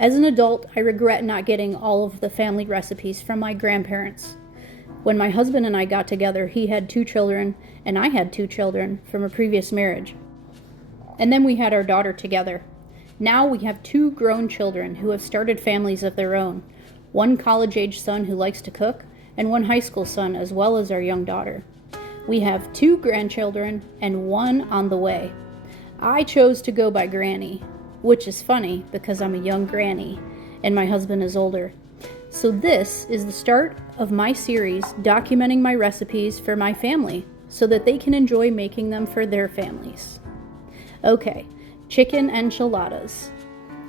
As an adult, I regret not getting all of the family recipes from my grandparents. When my husband and I got together, he had 2 children, and I had 2 children from a previous marriage. And then we had our daughter together. Now we have 2 grown children who have started families of their own. One college-age son who likes to cook, and one high school son, as well as our young daughter. We have 2 grandchildren and 1 on the way. I chose to go by Granny, which is funny because I'm a young granny and my husband is older. So this is the start of my series documenting my recipes for my family so that they can enjoy making them for their families. Okay, chicken enchiladas.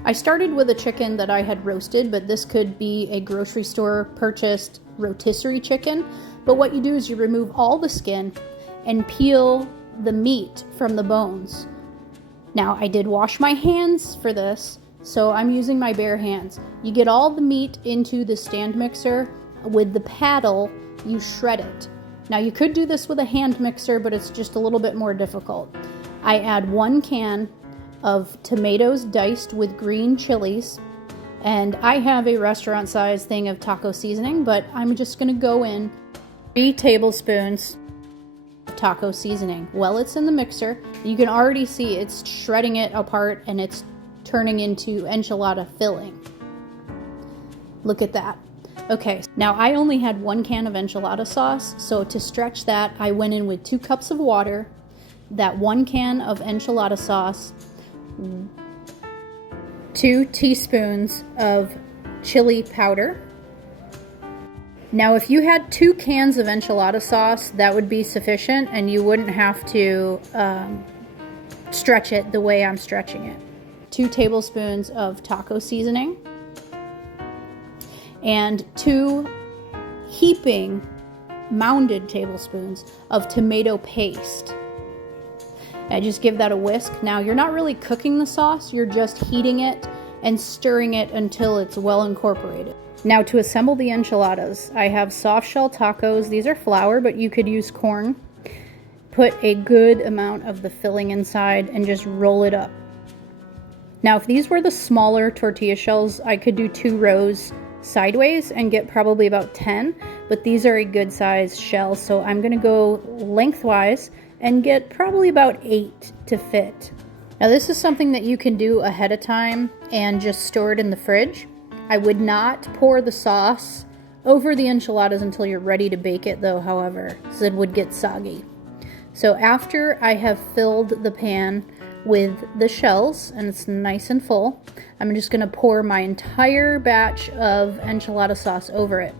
I started with a chicken that I had roasted, but this could be a grocery store purchased rotisserie chicken. But what you do is you remove all the skin and peel the meat from the bones. Now, I did wash my hands for this, so I'm using my bare hands. You get all the meat into the stand mixer. With the paddle, you shred it. Now, you could do this with a hand mixer, but it's just a little bit more difficult. I add 1 can of tomatoes diced with green chilies, and I have a restaurant-sized thing of taco seasoning, but I'm just going to go in 3 tablespoons taco seasoning. While it's in the mixer, you can already see it's shredding it apart and it's turning into enchilada filling. Look at that. Okay, now I only had 1 can of enchilada sauce, so to stretch that, I went in with 2 cups of water, that 1 can of enchilada sauce, 2 teaspoons of chili powder. Now, if you had 2 cans of enchilada sauce, that would be sufficient and you wouldn't have to stretch it the way I'm stretching it. 2 tablespoons of taco seasoning and 2 heaping mounded tablespoons of tomato paste. I just give that a whisk. Now, you're not really cooking the sauce, you're just heating it and stirring it until it's well incorporated. Now, to assemble the enchiladas, I have soft shell tacos. These are flour, but you could use corn. Put a good amount of the filling inside and just roll it up. Now, if these were the smaller tortilla shells, I could do 2 rows sideways and get probably about 10, but these are a good size shell, so I'm gonna go lengthwise and get probably about 8 to fit. Now, this is something that you can do ahead of time and just store it in the fridge. I would not pour the sauce over the enchiladas until you're ready to bake it though, however, so it would get soggy. So after I have filled the pan with the shells and it's nice and full, I'm just going to pour my entire batch of enchilada sauce over it.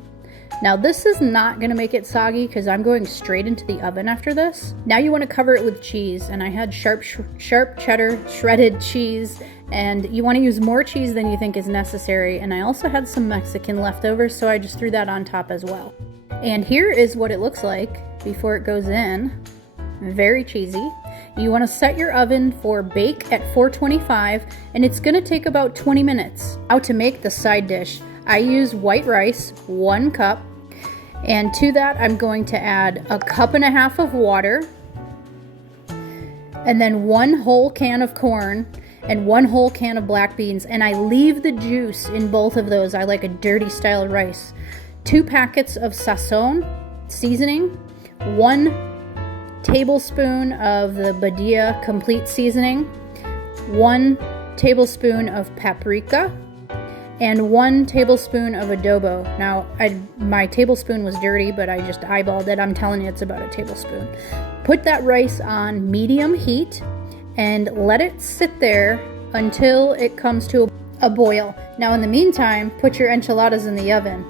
Now, this is not going to make it soggy because I'm going straight into the oven after this. Now you want to cover it with cheese, and I had sharp cheddar shredded cheese, and you want to use more cheese than you think is necessary. And I also had some Mexican leftovers, so I just threw that on top as well. And here is what it looks like before it goes in. Very cheesy. You want to set your oven for bake at 425, and it's going to take about 20 minutes. Now, to make the side dish, I use white rice, 1 cup, and to that I'm going to add 1.5 cups of water, and then 1 whole can of corn and 1 whole can of black beans, and I leave the juice in both of those. I like a dirty style rice. 2 packets of sazon seasoning, 1 tablespoon of the Badia complete seasoning, 1 tablespoon of paprika, and 1 tablespoon of adobo. Now, my tablespoon was dirty, but I just eyeballed it. I'm telling you, it's about a tablespoon. Put that rice on medium heat and let it sit there until it comes to a boil. Now, in the meantime, put your enchiladas in the oven.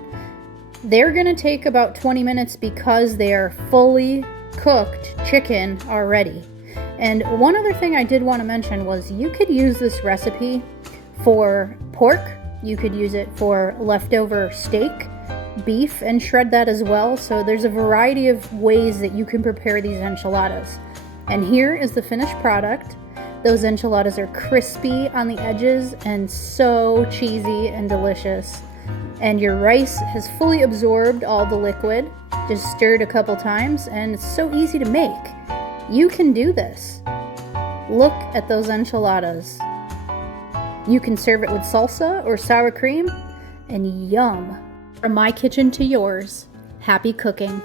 They're gonna take about 20 minutes because they are fully cooked chicken already. And one other thing I did want to mention was you could use this recipe for pork. You could use it for leftover steak, beef, and shred that as well. So there's a variety of ways that you can prepare these enchiladas. And here is the finished product. Those enchiladas are crispy on the edges and so cheesy and delicious. And your rice has fully absorbed all the liquid. Just stirred a couple times, and it's so easy to make. You can do this. Look at those enchiladas. You can serve it with salsa or sour cream, and yum! From my kitchen to yours, happy cooking.